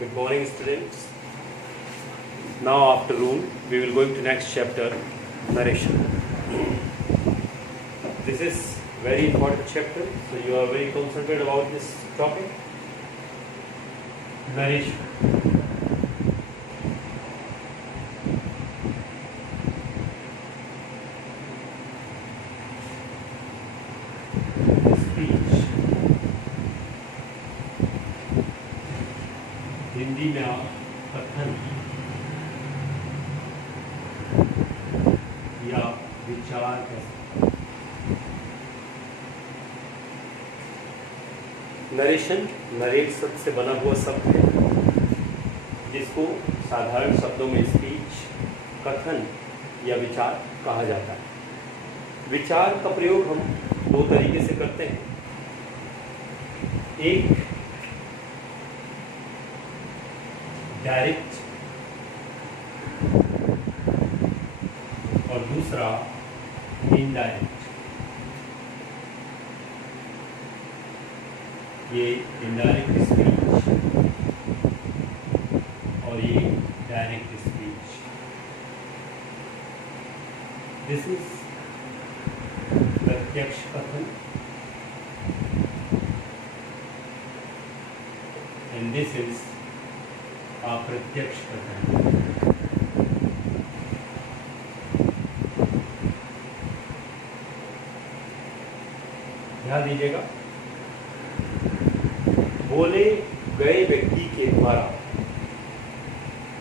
Good morning, students. Now, afternoon, we will going to next chapter, narration. This is very important chapter, so you are very concentrated about this topic. Narration. Speech. Hindi में आप कथन या विचार कह सकते हैं। Narration, narrate शब्द से बना हुआ शब्द है, जिसको साधारण शब्दों में स्पीच, कथन या विचार कहा जाता है। विचार का प्रयोग हम दो तरीके से करते हैं। एक डायरेक्ट और दूसरा इनडायरेक्ट। ये इनडायरेक्ट स्पीच और ये डायरेक्ट स्पीच। दिस इज प्रत्यक्ष कथन एंड दिस इज अप्रत्यक्ष कथन। ध्यान दीजिएगा, बोले गए व्यक्ति के द्वारा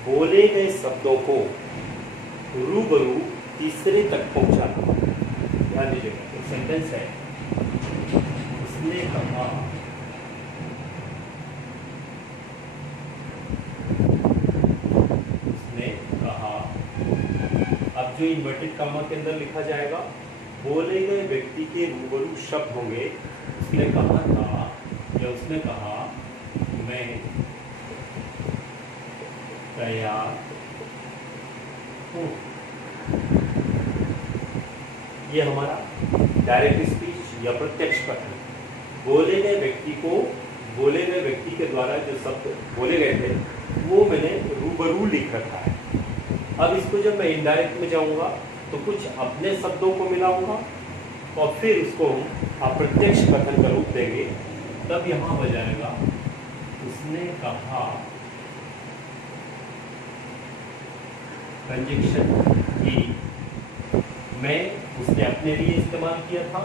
बोले गए शब्दों को रूबरू तीसरे तक पहुंचाना। ध्यान दीजिएगा, एक सेंटेंस है, उसने कहा, अब जो इन्वर्टेड कॉमा के अंदर लिखा जाएगा, बोले गए व्यक्ति के रूबरू शब्द होंगे। उसने कहा था या उसने कहा मैं तैयार हूँ। ये हमारा डायरेक्ट स्पीच या प्रत्यक्ष कथन। बोले गए व्यक्ति को, बोले गए व्यक्ति के द्वारा जो शब्द बोले गए थे वो मैंने रूबरू लिख रखा है। अब इसको जब मैं इनडायरेक्ट में जाऊंगा तो कुछ अपने शब्दों को मिलाऊंगा और फिर उसको हम अप्रत्यक्ष कथन का रूप देंगे। तब यहाँ हो जाएगा, उसने कहा, कंजक्शन की मैं उसने अपने लिए इस्तेमाल किया था।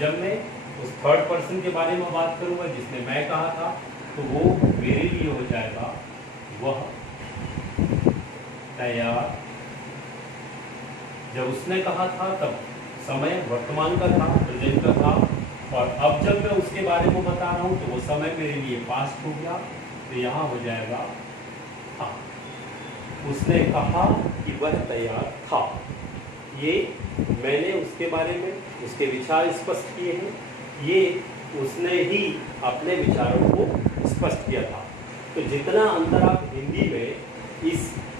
जब मैं उस थर्ड पर्सन के बारे में बात करूंगा जिसने मैं कहा था, तो वो मेरे लिए हो जाएगा, वह तैयार। जब उसने कहा था तब समय वर्तमान का था, प्रेजेंट का था, और अब जब मैं उसके बारे में बता रहा हूं तो वो समय मेरे लिए पास्ट हो गया। तो यहाँ हो जाएगा था। उसने कहा कि वह तैयार था। ये मैंने उसके बारे में उसके विचार स्पष्ट किए हैं, ये उसने ही अपने विचारों को स्पष्ट किया था। तो जितना अंतर आप हिंदी में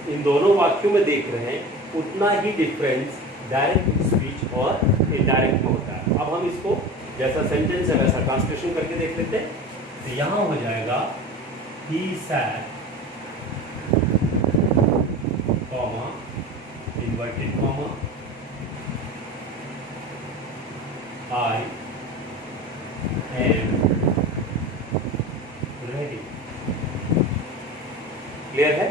इन दोनों वाक्यों में देख रहे हैं, उतना ही डिफरेंस डायरेक्ट स्पीच और इनडायरेक्ट में होता है। अब हम इसको जैसा सेंटेंस है वैसा ट्रांसलेशन करके देख लेते हैं। तो यहाँ हो जाएगा, he sat, comma, inverted comma, I am ready। Clear है?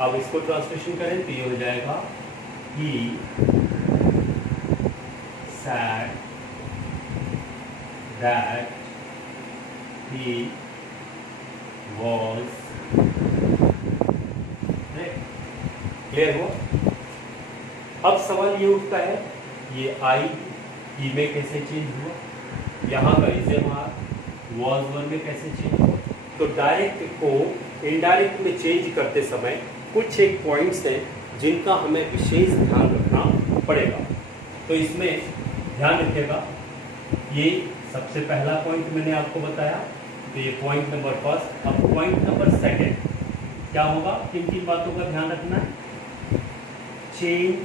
अब इसको ट्रांसलेशन करें तो ये हो जाएगा, he said that he was ready। Clear हुआ? अब सवाल ये उठता है, ये आई ही में कैसे चेंज हुआ, यहाँ का वॉज वन में कैसे चेंज हुआ। तो डायरेक्ट को इनडायरेक्ट में चेंज करते समय कुछ एक पॉइंट्स हैं जिनका हमें विशेष ध्यान रखना पड़ेगा। तो इसमें ध्यान रखिएगा, ये सबसे पहला पॉइंट मैंने आपको बताया, तो ये पॉइंट नंबर फर्स्ट। अब पॉइंट नंबर सेकंड क्या होगा, किन किन बातों का ध्यान रखना है, चेंज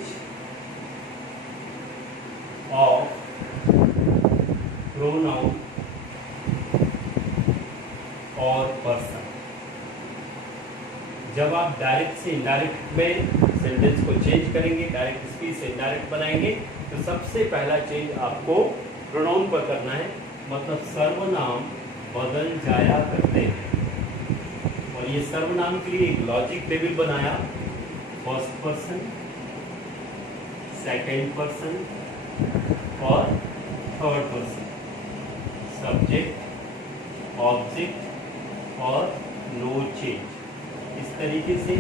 ऑफ प्रोनाउन और पर्सन। जब आप डायरेक्ट से इनडायरेक्ट में सेंटेंस को चेंज करेंगे, डायरेक्ट स्पीच से इनडायरेक्ट बनाएंगे, तो सबसे पहला चेंज आपको प्रोनाउन पर करना है, मतलब सर्वनाम बदल जाया करते हैं। और ये सर्वनाम के लिए एक लॉजिक टेबल बनाया, फर्स्ट पर्सन, सेकेंड पर्सन और थर्ड पर्सन, सब्जेक्ट, ऑब्जेक्ट और नो चेंज। इस तरीके से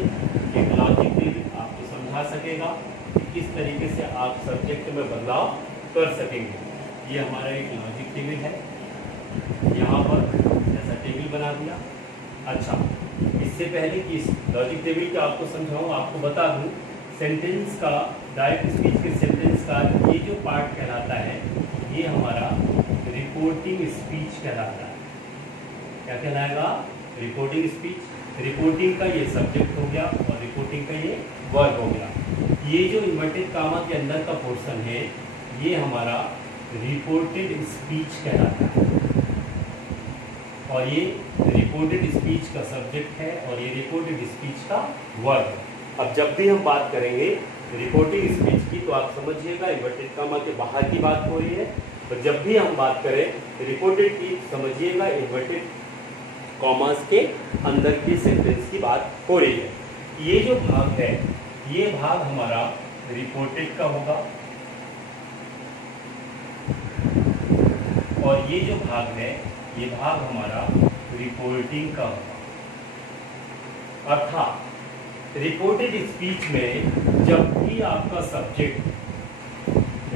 एक लॉजिक टेबल आपको समझा सकेगा कि किस तरीके से आप सब्जेक्ट में बदलाव कर सकेंगे। ये हमारा एक लॉजिक टेबल है, यहाँ पर ऐसा टेबल बना दिया। अच्छा, इससे पहले कि इस लॉजिक टेबल का आपको समझाऊँ, आपको बता दूँ सेंटेंस का, डायरेक्ट स्पीच के सेंटेंस का ये जो पार्ट कहलाता है, ये हमारा रिपोर्टिंग स्पीच कहलाता है। क्या कहलाएगा? Reporting speech. रिपोर्टिंग का ये सब्जेक्ट हो गया और रिपोर्टिंग का ये वर्ब हो गया। ये जो इन्वर्टेड कामा के अंदर का पोर्शन है, ये हमारा रिपोर्टेड स्पीच कहलाता है, और ये रिपोर्टेड स्पीच का सब्जेक्ट है और ये रिपोर्टेड स्पीच का वर्ब। अब जब भी हम बात करेंगे रिपोर्टिंग स्पीच की, तो आप समझिएगा इन्वर्टेड कामा के बाहर की बात हो रही है, और जब भी हम बात करें रिपोर्टेड की, समझिएगा इन्वर्टेड कॉमास के अंदर की सेंटेंस की बात हो रही है। ये जो भाग है, ये भाग हमारा रिपोर्टेड का होगा, और ये जो भाग है, ये भाग हमारा रिपोर्टिंग का होगा। अर्थात रिपोर्टेड स्पीच में जब भी आपका सब्जेक्ट,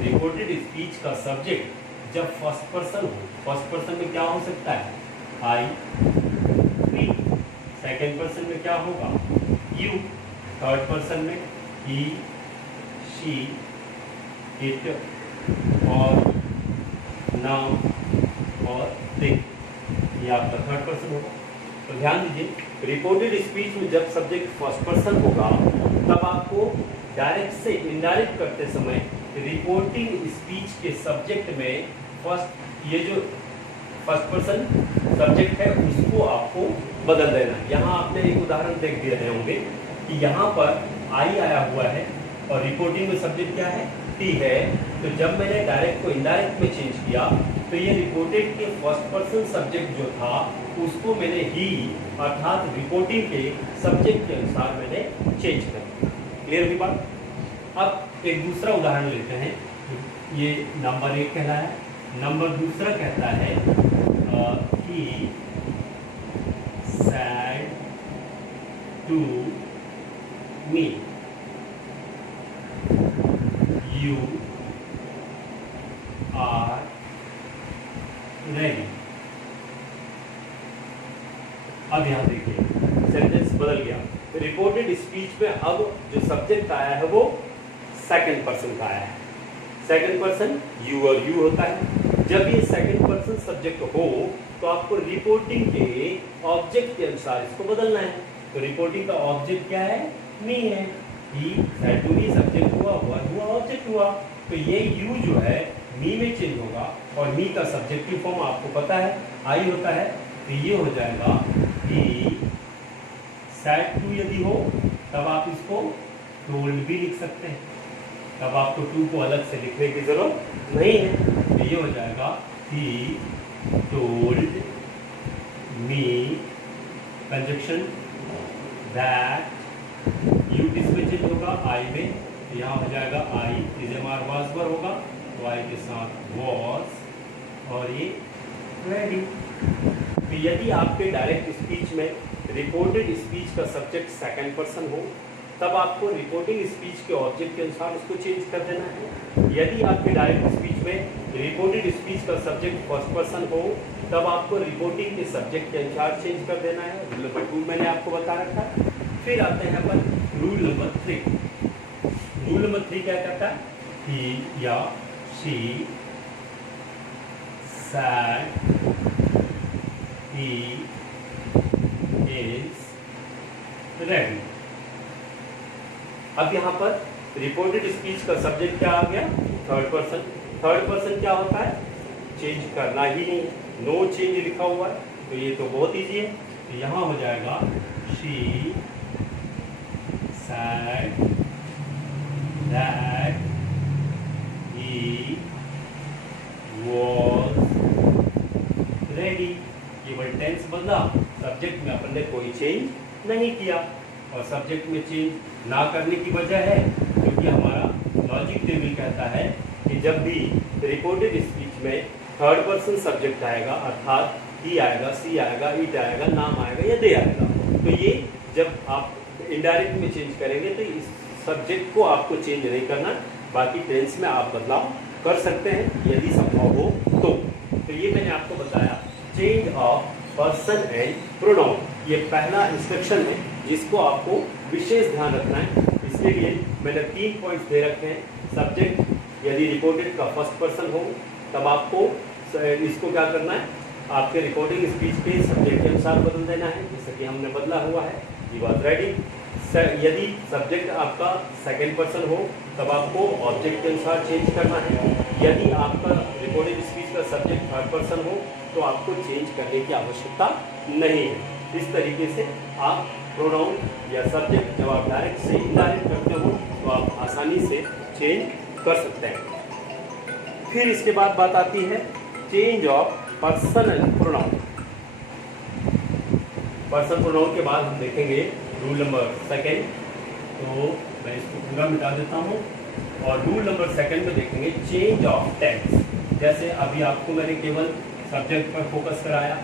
रिपोर्टेड स्पीच का सब्जेक्ट जब फर्स्ट पर्सन हो, फर्स्ट पर्सन में क्या हो सकता है? आई, मी। सेकेंड पर्सन में क्या होगा? यू। थर्ड पर्सन में ही, शी, इट और नाउ और दे। ये आपका थर्ड पर्सन होगा। तो ध्यान दीजिए, रिपोर्टेड स्पीच में जब सब्जेक्ट फर्स्ट पर्सन होगा, तब आपको डायरेक्ट से इनडायरेक्ट करते समय रिपोर्टिंग स्पीच के सब्जेक्ट में फर्स्ट, ये जो फर्स्ट पर्सन सब्जेक्ट है, उसको आपको बदल देना। यहाँ आपने एक उदाहरण देख दिए रहे होंगे कि यहाँ पर आई आया हुआ है और रिपोर्टिंग में सब्जेक्ट क्या है? टी है। तो जब मैंने डायरेक्ट को इनडायरेक्ट में चेंज किया, तो ये रिपोर्टेड के फर्स्ट पर्सन सब्जेक्ट जो था, उसको मैंने ही, अर्थात रिपोर्टिंग के सब्जेक्ट के अनुसार मैंने चेंज कर दिया। क्लियर हुई बात? अब एक दूसरा उदाहरण लेते हैं। ये नंबर 1 कहला है। नंबर दूसरा कहता है he said to me, you are ready। अब यहां देखिए सेंटेंस बदल गया। रिपोर्टेड स्पीच में अब जो सब्जेक्ट आया है वो सेकंड पर्सन का आया है। सेकंड पर्सन यू और यू होता है। जब ये सेकंड पर्सन सब्जेक्ट हो, तो आपको रिपोर्टिंग के ऑब्जेक्ट के अनुसार इसको बदलना है। तो रिपोर्टिंग का ऑब्जेक्ट क्या है? मी है। He said to me subject हुआ, वर्ब हुआ, ऑब्जेक्ट हुआ। तो ये यू जो है मी में चेंज होगा, और मी का सब्जेक्टिव फॉर्म आपको पता है आई होता है। तो ये हो जाएगा ही सेड टू। यदि हो तब आप इसको टोल्ड भी लिख सकते हैं, तब आपको टू को अलग से लिखने की जरूरत नहीं है। तो ये हो जाएगा he told me, conjunction that। You किसमें चेंज होगा? आई में। तो यहाँ हो जाएगा I is am are was were होगा, तो आई के साथ वॉज, और ये रेडी। तो यदि आपके डायरेक्ट स्पीच में रिपोर्टेड स्पीच का सब्जेक्ट सेकंड पर्सन हो, तब आपको रिपोर्टिंग स्पीच के ऑब्जेक्ट के अनुसार उसको चेंज कर देना है। यदि आपके डायरेक्ट स्पीच में रिपोर्टेड स्पीच का सब्जेक्ट फर्स्ट पर्सन हो, तब आपको रिपोर्टिंग के सब्जेक्ट के अनुसार चेंज कर देना है। रूल नंबर 2 मैंने आपको बता रखा। फिर आते हैं अपन रूल नंबर 3। रूल नंबर 3 क्या कहता है? ही या she said, he is ready. अब यहाँ पर रिपोर्टेड स्पीच का सब्जेक्ट क्या आ गया? Third person. थर्ड पर्सन क्या होता है? चेंज करना ही नहीं है, नो चेंज लिखा हुआ है। तो ये तो बहुत ईजी है। तो यहाँ हो जाएगा she said that he was ready। केवल टेंस बदला, सब्जेक्ट में अपन ने कोई चेंज नहीं किया। और सब्जेक्ट में चेंज ना करने की वजह है क्योंकि हमारा लॉजिक टेबल कहता है कि जब भी रिपोर्टेड स्पीच में थर्ड पर्सन सब्जेक्ट आएगा, अर्थात ही आएगा, सी आएगा, इट आएगा, नाम आएगा या दे आएगा, तो ये जब आप इनडायरेक्ट में चेंज करेंगे तो इस सब्जेक्ट को आपको चेंज नहीं करना, बाकी टेंस में आप बदलाव कर सकते हैं यदि संभव हो तो ये मैंने आपको बताया change of person and pronoun. ये पहला इंस्ट्रक्शन है जिसको आपको विशेष ध्यान रखना है। इसके लिए मैंने 3 पॉइंट्स दे रखे हैं। सब्जेक्ट यदि रिपोर्टेड का फर्स्ट पर्सन हो तब आपको इसको क्या करना है, आपके रिकॉर्डिंग स्पीच के सब्जेक्ट के अनुसार बदल देना है, जैसे कि हमने बदला हुआ है, ही वाज रेडी। यदि सब्जेक्ट आपका सेकंड पर्सन हो तब आपको ऑब्जेक्ट के अनुसार चेंज करना है। यदि आपका रिकॉर्डिंग स्पीच का सब्जेक्ट थर्ड पर्सन हो तो आपको चेंज करने की आवश्यकता नहीं है। इस तरीके से आप प्रोनाउन या सब्जेक्ट जब आप डायरेक्ट से इनडायरेक्ट करते हो तो आप आसानी से चेंज कर सकते हैं। फिर इसके बाद बात आती है change of person and pronoun. Person pronoun के बाद हम देखेंगे रूल नंबर 2, तो मैं इसको पूरा मिटा देता हूँ। और रूल नंबर 2 में देखेंगे चेंज ऑफ टेंस। जैसे अभी आपको मैंने केवल सब्जेक्ट पर फोकस कराया,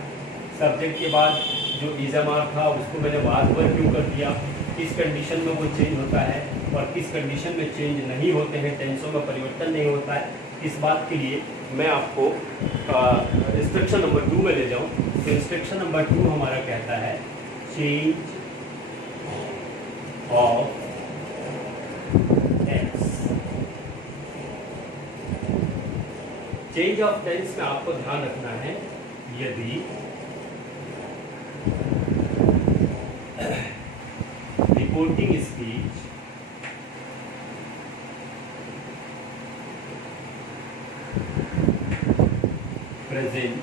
सब्जेक्ट के बाद जो इज़मार था उसको मैंने वाज वर क्यों कर दिया, किस कंडीशन में वो चेंज होता है और किस कंडीशन में चेंज नहीं होते हैं, टेंसों में परिवर्तन नहीं होता है, इस बात के लिए मैं आपको इंस्ट्रक्शन नंबर 2 में ले जाऊँ। तो इंस्ट्रक्शन नंबर 2 हमारा कहता है change of tense. Change of tense में आपको ध्यान रखना है यदि रिपोर्टिंग स्पीच प्रेजेंट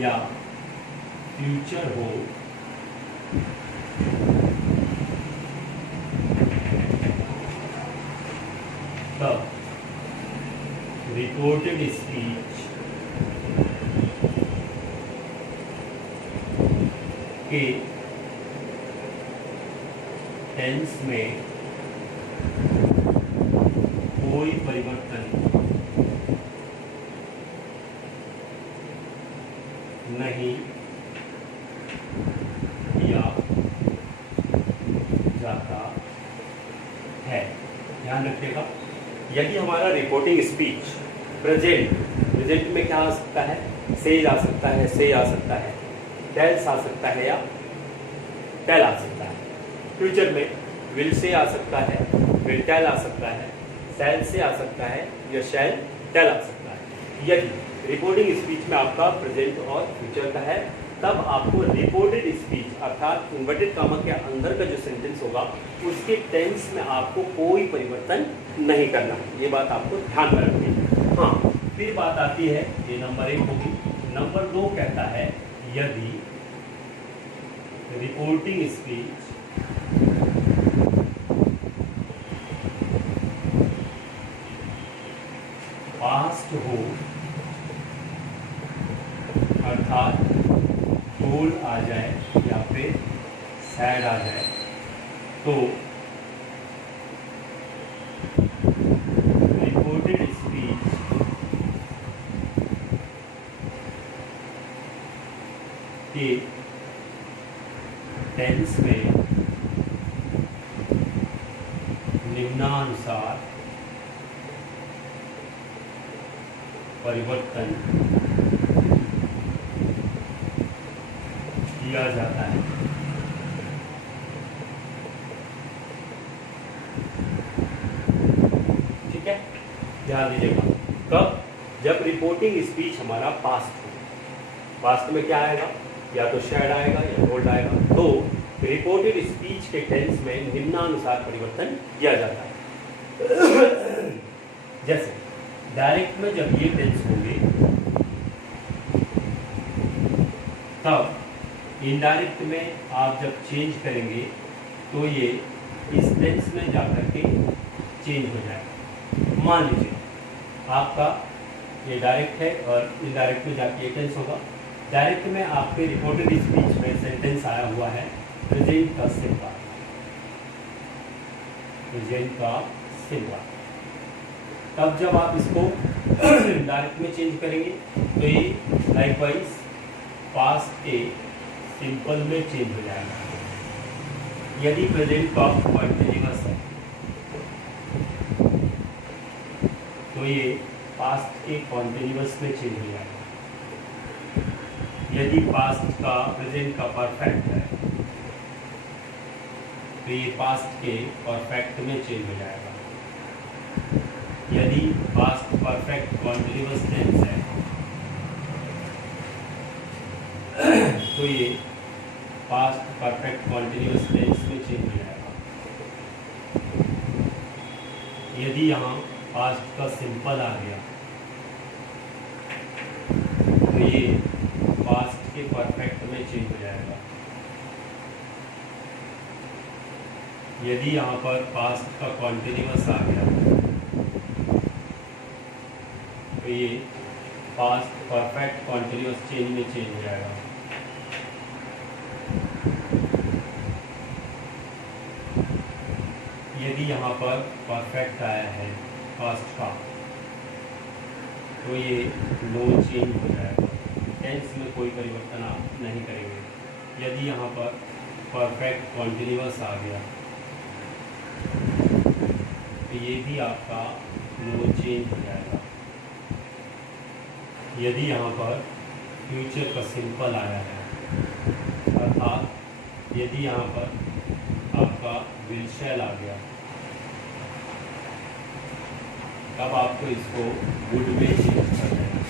या फ्यूचर हो तब रिपोर्टेड स्पीच के टेंस में कोई परिवर्तन नहीं किया जाता है। ध्यान रखिएगा, यदि हमारा रिपोर्टिंग स्पीच प्रेजेंट में क्या आ सकता है, सेज आ सकता है, से आ सकता है, टेल्स आ सकता है या टेल आ सकता है। फ्यूचर में विल से आ सकता है, विल टेल आ सकता है, शैल से आ सकता है या शैल टेल आ सकता है। यदि रिपोर्टिंग स्पीच में आपका प्रेजेंट और फ्यूचर का है तब आपको रिपोर्टेड स्पीच अर्थात इन्वर्टेड कामा के अंदर का जो सेंटेंस होगा उसके टेंस में आपको कोई परिवर्तन नहीं करना है। ये बात आपको ध्यान में रखनी है। हाँ, फिर बात आती है, ये नंबर 1 होगी। नंबर 2 कहता है यदि रिपोर्टिंग स्पीच पास्ट हो अर्थात टोल्ड आ जाए या फिर सैड आ जाए तो रिपोर्टेड स्पीच के टेंस में निम्नानुसार परिवर्तन किया जाता है। ठीक है, ध्यान दीजिएगा। कब? जब रिपोर्टिंग स्पीच हमारा पास्ट हो। पास्ट में क्या आएगा, या तो शैड आएगा या टोल्ड आएगा, तो रिपोर्टेड स्पीच के टेंस में निम्नानुसार परिवर्तन किया जाता है। जैसे डायरेक्ट में जब ये टेंस होंगे तब इनडायरेक्ट में आप जब चेंज करेंगे तो ये इस टेंस में जाकर के चेंज हो जाएगा। मान लीजिए आपका ये डायरेक्ट है और इनडायरेक्ट में जाके ये टेंस होगा। डायरेक्ट में आपके रिपोर्टेड स्पीच में सेंटेंस आया हुआ है प्रेजेंट का सिंपल, प्रेजेंट का सिंपल। तब जब आप इसको डायरेक्ट में चेंज करेंगे तो ये लाइकवाइज पास्ट के सिंपल में चेंज हो जाएगा। यदि प्रेजेंट का कॉन्टिन्यूअस है तो ये पास्ट के कॉन्टिन्यूअस में चेंज हो जाएगा। यदि पास्ट का प्रेजेंट का परफेक्ट है तो ये पास्ट के परफेक्ट में चेंज हो जाएगा। यदि पास्ट परफेक्ट कॉन्टिन्यूअस टेंस है तो ये पास्ट परफेक्ट कॉन्टिन्यूअस टेंस में चेंज हो जाएगा। यदि यहाँ पास्ट का सिंपल आ गया तो ये पास्ट के परफेक्ट में चेंज हो जाएगा। यदि यहाँ पर पास्ट का कॉन्टिन्यूअस आ गया तो ये पास्ट परफेक्ट कॉन्टिन्यूअस चेंज में चेंज हो जाएगा। यदि यहाँ पर परफेक्ट आया है पास्ट का तो ये नो चेंज हो जाएगा। टेंस में कोई परिवर्तन आप नहीं करेंगे। यदि यहाँ पर परफेक्ट कॉन्टिन्यूअस आ गया तो ये भी आपका नो चेंज हो जाएगा। यदि यहाँ पर फ्यूचर का सिंपल आया है अर्थात यदि यहाँ पर आपका विल शैल आ गया तब आपको इसको वुड में चेंज कर देना।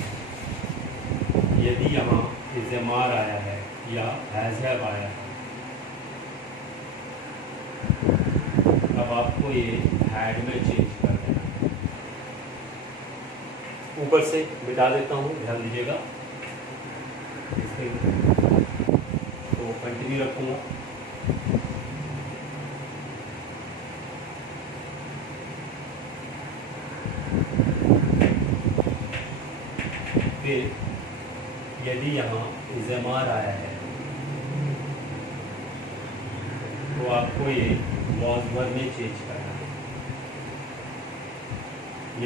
यदि यहाँ इज ए मार आया है या हैज़ हैव आया है तब आपको ये हैड में चेंज कर देना। ऊपर से मिटा देता हूँ, ध्यान दीजिएगा। तो कंटिन्यू रखूँगा। फिर यदि यहाँ इज़मार आया है तो आपको ये वॉज वर में चेंज करना है।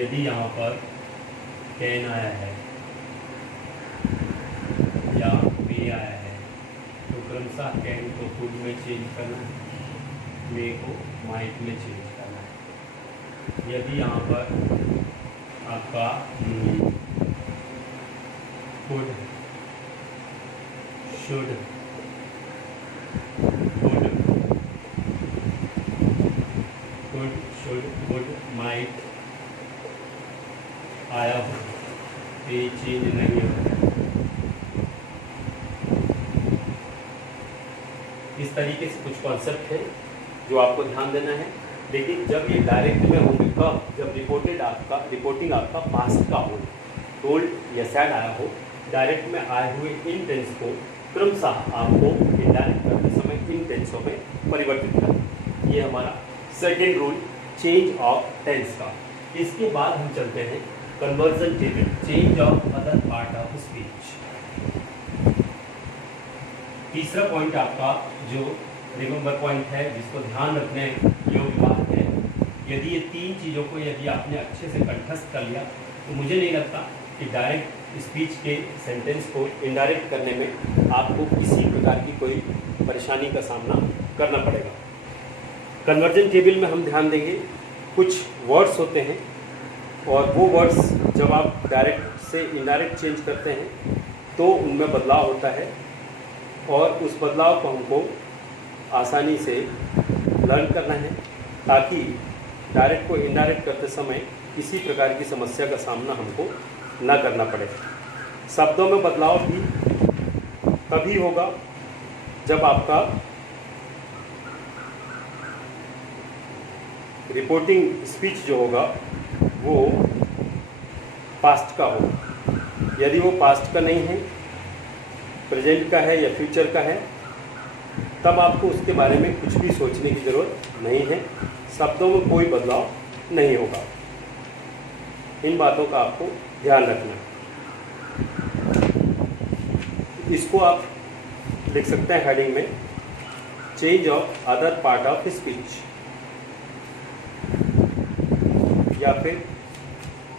यदि यहाँ पर कैन आया है या मे आया है तो क्रमशः कैन को कुड में चेंज करना है, मे को माइट में चेंज करना है। यदि यहाँ पर आपका कुड, शुड, वुड, माइट आया हो तो ये चेंज नहीं होगा। इस तरीके से कुछ कॉन्सेप्ट है जो आपको ध्यान देना है। लेकिन जब ये डायरेक्ट में होंगे कब? जब रिपोर्टिंग आपका पास्ट का हो, टोल्ड या सैड आया हो। डायरेक्ट में आए हुए इन टेंस को क्रमशः आपको इनडायरेक्ट करते समय इन टेंसों में परिवर्तित करना। ये हमारा second rule change of tense का। इसके बाद हम चलते हैं conversion table, change of other part of speech. तीसरा पॉइंट आपका जो रिमेंबर पॉइंट है, जिसको ध्यान रखने योग्य बात है, यदि ये तीन चीज़ों को यदि आपने अच्छे से कंठस्थ कर लिया तो मुझे नहीं लगता कि डायरेक्ट स्पीच के सेंटेंस को इनडायरेक्ट करने में आपको किसी प्रकार की कोई परेशानी का सामना करना पड़ेगा। कन्वर्जन टेबल में हम ध्यान देंगे कुछ वर्ड्स होते हैं और वो वर्ड्स जब आप डायरेक्ट से इनडायरेक्ट चेंज करते हैं तो उनमें बदलाव होता है और उस बदलाव को हमको आसानी से लर्न करना है ताकि डायरेक्ट को इनडायरेक्ट करते समय किसी प्रकार की समस्या का सामना हमको न करना पड़े। शब्दों में बदलाव भी तभी होगा जब आपका रिपोर्टिंग स्पीच जो होगा वो पास्ट का हो। यदि वो पास्ट का नहीं है, प्रेजेंट का है या फ्यूचर का है, तब आपको उसके बारे में कुछ भी सोचने की ज़रूरत नहीं है, शब्दों में कोई बदलाव नहीं होगा। इन बातों का आपको ध्यान रखना है। इसको आप लिख सकते हैं हेडिंग में, change of other part of speech, या फिर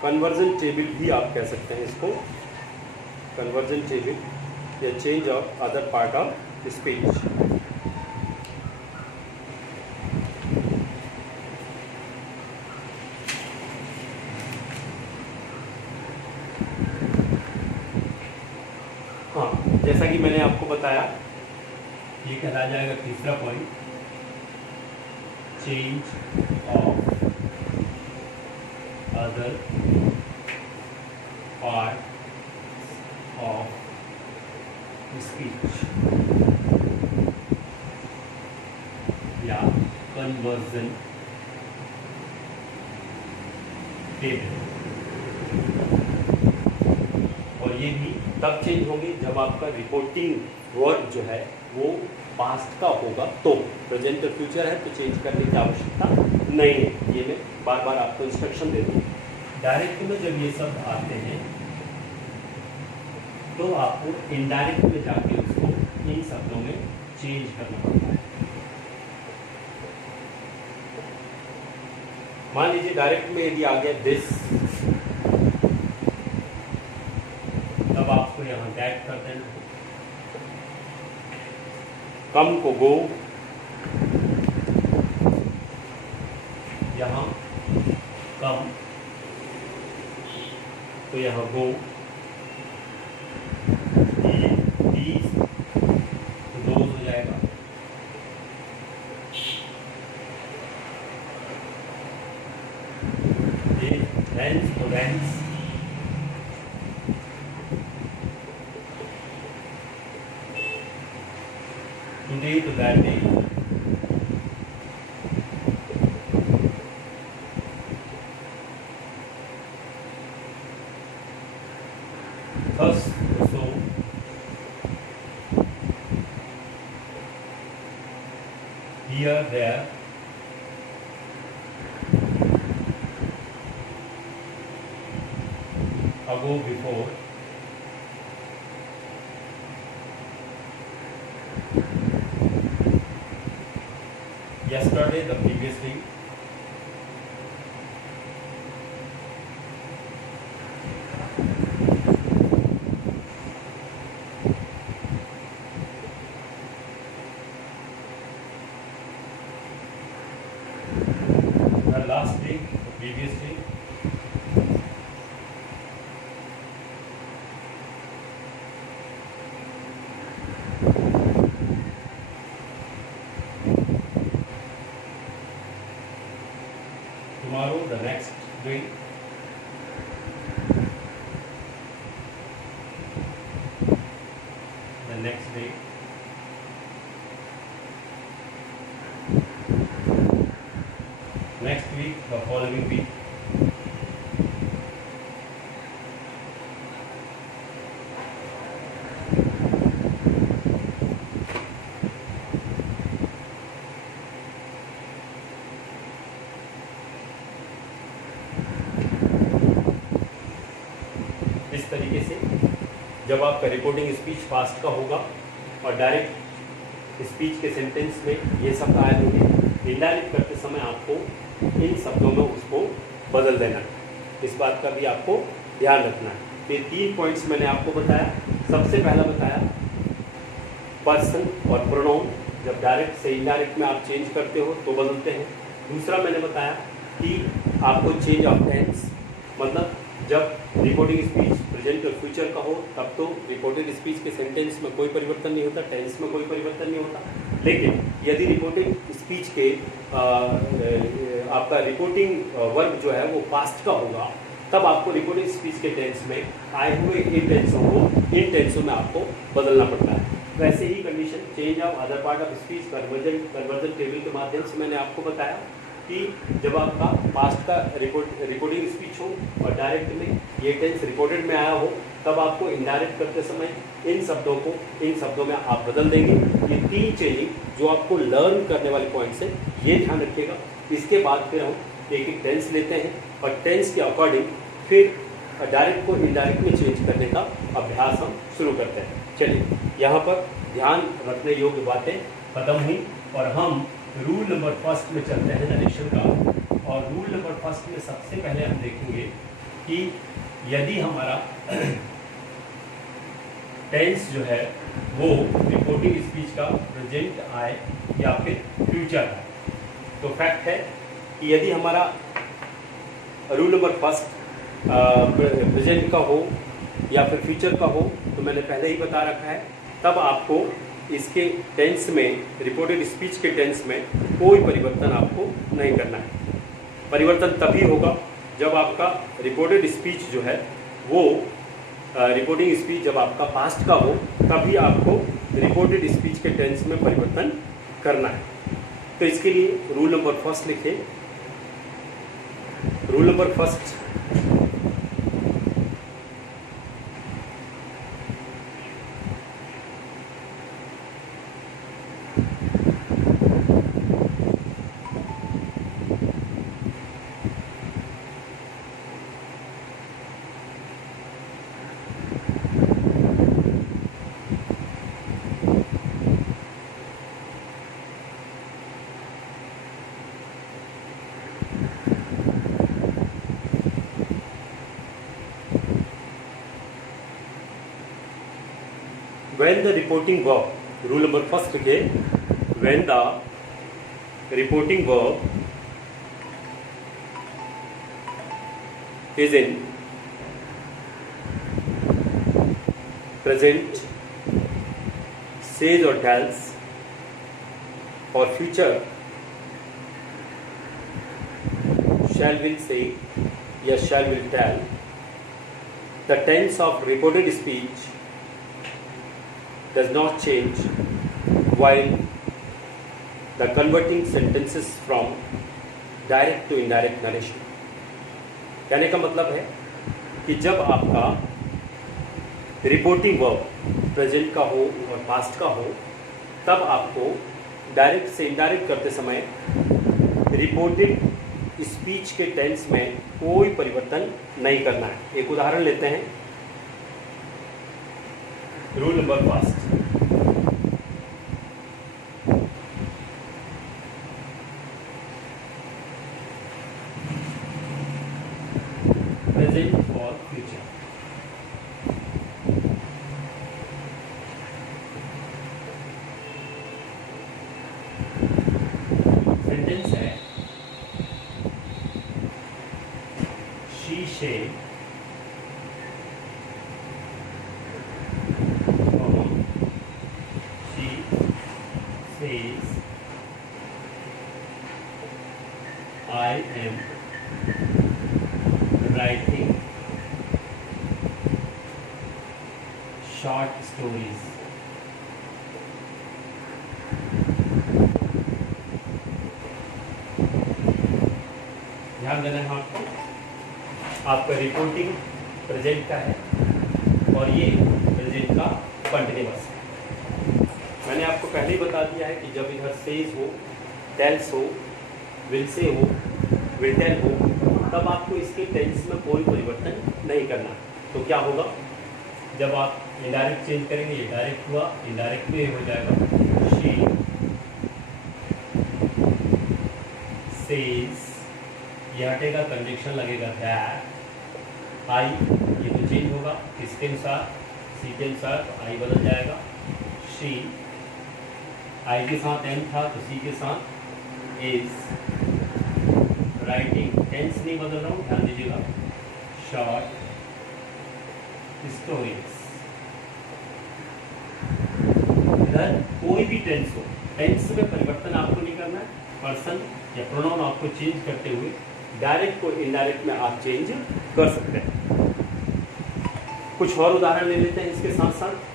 कन्वर्जन टेबल भी आप कह सकते हैं इसको, कन्वर्जन टेबल या change of other part of speech. हाँ, जैसा कि मैंने आपको बताया, ये कहला जाएगा तीसरा point, change of other part of speech या कन्वर्जन टेबल। और ये भी तब चेंज होगी जब आपका रिपोर्टिंग वर्ब जो है वो पास्ट का होगा, तो प्रेजेंट और फ्यूचर है तो चेंज करने की आवश्यकता नहीं है। ये मैं बार बार आपको इंस्ट्रक्शन दे दूँ। डायरेक्ट में जब ये शब्द आते हैं तो आपको इनडायरेक्ट में जाके उसको इन शब्दों में चेंज करना पड़ता है। मान लीजिए डायरेक्ट में यदि आ गया दिस, तब आपको यहाँ दैट कर देना है। कम को गो, यहाँ कम तो यहाँ गो, these तो those हो जाएगा। Thence तो thence, today to that day, thus to so, here there, ago before, yesterday the previous day, the last day the previous day, tomorrow the next day, the next day, next week the following week, इस तरीके से जब आपका reporting speech fast का होगा और direct speech के sentence में ये शब्द आए होंगे, इनडायरेक्ट करते समय आपको इन शब्दों में उसको बदल देना है। इस बात का भी आपको ध्यान रखना है। ये 3 पॉइंट्स मैंने आपको बताया। सबसे पहला बताया पर्सन और प्रोनाउन जब डायरेक्ट से इनडायरेक्ट में आप चेंज करते हो तो बदलते हैं। दूसरा मैंने बताया कि आपको चेंज ऑफ टेंस, मतलब जब रिपोर्टिंग स्पीच प्रेजेंट और फ्यूचर का हो तब तो रिपोर्टेड स्पीच के सेंटेंस में कोई परिवर्तन नहीं होता, टेंस में कोई परिवर्तन नहीं होता। लेकिन यदि रिपोर्टिंग स्पीच के आपका रिपोर्टिंग वर्ब जो है वो पास्ट का होगा, तब आपको रिपोर्टिंग स्पीच के टेंस में आए हुए इन टेंसों में आपको बदलना पड़ता है। वैसे ही condition change of other part of speech conversion table के माध्यम से मैंने आपको बताया कि जब आपका पास्ट का रिकॉर्डिंग स्पीच हो और डायरेक्ट में ये टेंस रिकॉर्डेड में आया हो, तब आपको इनडायरेक्ट करते समय इन शब्दों में आप बदल देंगे। ये 3 चेंजिंग जो आपको लर्न करने वाले पॉइंट्स हैं, ये ध्यान रखिएगा। इसके बाद फिर हम एक एक टेंस लेते हैं और टेंस के अकॉर्डिंग फिर डायरेक्ट को इनडायरेक्ट में चेंज करने का अभ्यास हम शुरू करते हैं। चलिए, यहाँ पर ध्यान रखने योग्य बातें खत्म हुई और हम रूल नंबर फर्स्ट में चलते हैं नरेशन का। और रूल नंबर फर्स्ट में सबसे पहले हम देखेंगे कि यदि हमारा टेंस जो है वो रिपोर्टिंग स्पीच का प्रेजेंट आए या फिर फ्यूचर आए, तो फैक्ट है कि यदि हमारा रूल नंबर फर्स्ट प्रेजेंट का हो या फिर फ्यूचर का हो, तो मैंने पहले ही बता रखा है, तब आपको इसके टेंस में, रिपोर्टेड स्पीच के टेंस में कोई परिवर्तन आपको नहीं करना है। परिवर्तन तभी होगा जब आपका रिपोर्टेड स्पीच जो है वो रिपोर्टिंग स्पीच जब आपका पास्ट का हो, तभी आपको रिपोर्टेड स्पीच के टेंस में परिवर्तन करना है। तो इसके लिए रूल नंबर फर्स्ट लिखिए। Rule number first, when the reporting verb, rule number first लिखे, when the reporting verb is in present, says or tells, or future, shall will say या shall will tell, the tense of reported speech does not change while the converting sentences from direct to indirect narration। कहने का मतलब है कि जब आपका reporting verb present का हो और पास्ट का हो, तब आपको डायरेक्ट से इनडायरेक्ट करते समय रिपोर्टेड स्पीच के टेंस में कोई परिवर्तन नहीं करना है। एक उदाहरण लेते हैं, रूल नंबर फर्स्ट, प्रेजेंट और फ्यूचर। सेंटेंस है, she said says I am writing short stories। ध्यान देना है आपको, आपका रिपोर्टिंग प्रेजेंट का है और ये प्रेजेंट का कंटिन्यूअस है। मैंने आपको पहले ही बता दिया है कि जब इधर सेज हो, टेल्स हो, विल से हो, विल टेल हो, तब आपको इसके टेंस में कोई परिवर्तन नहीं करना। तो क्या होगा, जब आप इनडायरेक्ट चेंज करेंगे, ये डायरेक्ट हुआ, इनडायरेक्ट में हो जाएगा शी सेज, ये हटेगा, कंजक्शन लगेगा दैट, आई ये तो चेंज होगा किसके अनुसार, सी के अनुसार, तो आई बदल जाएगा शी, आई के साथ एम था तो सी के साथ इज, राइटिंग टेंस नहीं बदल रहा हूँ, ध्यान दीजिएगा, शॉर्ट स्टोरीज। इधर कोई भी टेंस हो, टेंस में परिवर्तन आपको नहीं करना है, पर्सन या प्रोनाउन आपको चेंज करते हुए डायरेक्ट को इनडायरेक्ट में आप चेंज कर सकते हैं। कुछ और उदाहरण ले लेते हैं इसके साथ साथ।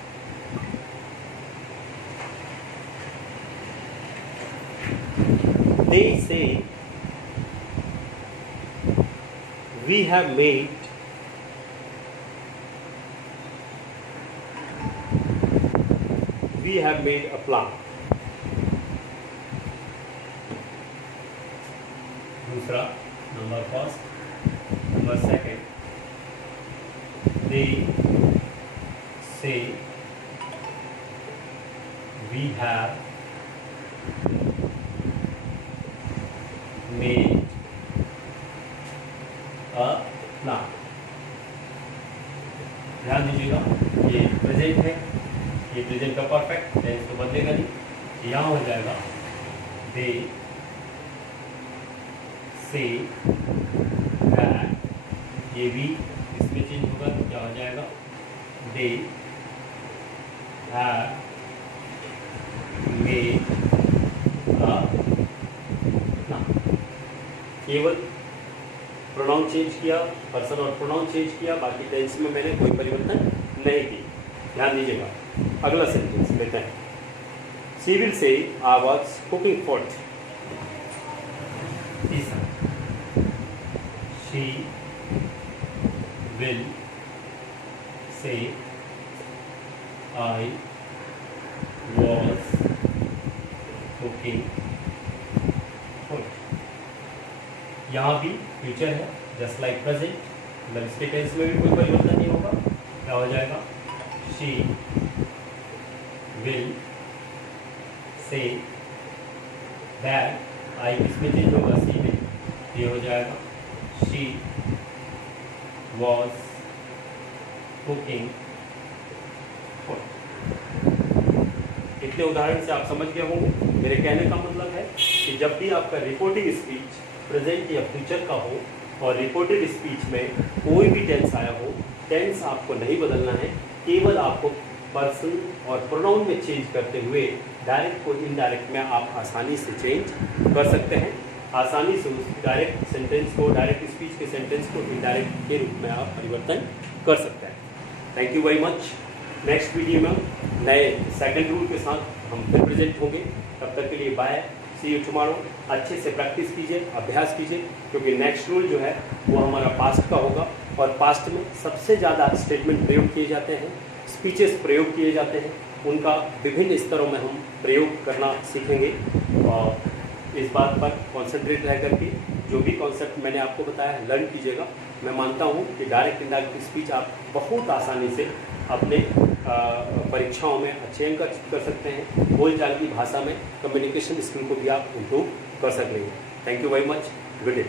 They say we have made a plan. दूसरा, number first, number second, they say we have made a plan. ध्यान दीजिएगा, ये प्रेजेंट है, ये प्रेजेंट का परफेक्ट टेंस तो बदलेगा नहीं, यहाँ हो जाएगा they say that, ये भी इसमें चेंज होगा तो क्या हो जाएगा they have made a plan. केवल प्रोनाउन चेंज किया, पर्सन और प्रोनाउन चेंज किया, बाकी टेंस में मैंने कोई परिवर्तन नहीं की. ध्यान दीजिएगा. अगला सेंटेंस लेते हैं. She will say I was cooking food. तीसरा, she will say I was cooking food. यहाँ भी फ्यूचर है, जस्ट लाइक प्रेजेंट, मतलब इसके टेंस में भी कोई परिवर्तन नहीं होगा. क्या हो जाएगा? शी विल से दैट, आई किसमें चेंज होगा? सी में. ये हो जाएगा शी was cooking food. इतने उदाहरण से आप समझ गए होंगे. मेरे कहने का मतलब है कि जब भी आपका रिपोर्टिंग स्पीच प्रेजेंट या फ्यूचर का हो और रिपोर्टेड स्पीच में कोई भी टेंस आया हो, टेंस आपको नहीं बदलना है, केवल आपको पर्सन और प्रोनाउन में चेंज करते हुए डायरेक्ट को इनडायरेक्ट में आप आसानी से चेंज कर सकते हैं. आसानी से उस डायरेक्ट सेंटेंस को, डायरेक्ट स्पीच के सेंटेंस को इनडायरेक्ट के रूप में आप परिवर्तन कर सकते हैं. Thank you very much. Next video में नए सेकंड रूल के साथ हम फिर प्रेजेंट होंगे. तब तक के लिए बाय, सी यू टुमारो. अच्छे से प्रैक्टिस कीजिए, अभ्यास कीजिए, क्योंकि नेक्स्ट रूल जो है वो हमारा पास्ट का होगा और पास्ट में सबसे ज़्यादा स्टेटमेंट प्रयोग किए जाते हैं, स्पीचेस प्रयोग किए जाते हैं, उनका विभिन्न स्तरों में हम प्रयोग करना सीखेंगे. और इस बात पर कॉन्सेंट्रेट रह करके जो भी कॉन्सेप्ट मैंने आपको बताया लर्न कीजिएगा. मैं मानता हूँ कि डायरेक्ट इनडायरेक्ट स्पीच आप बहुत आसानी से अपने परीक्षाओं में अच्छे अंक कर सकते हैं. बोलचाल की भाषा में कम्युनिकेशन स्किल को भी आप इम्प्रूव कर सकेंगे. Thank you very much. Good day.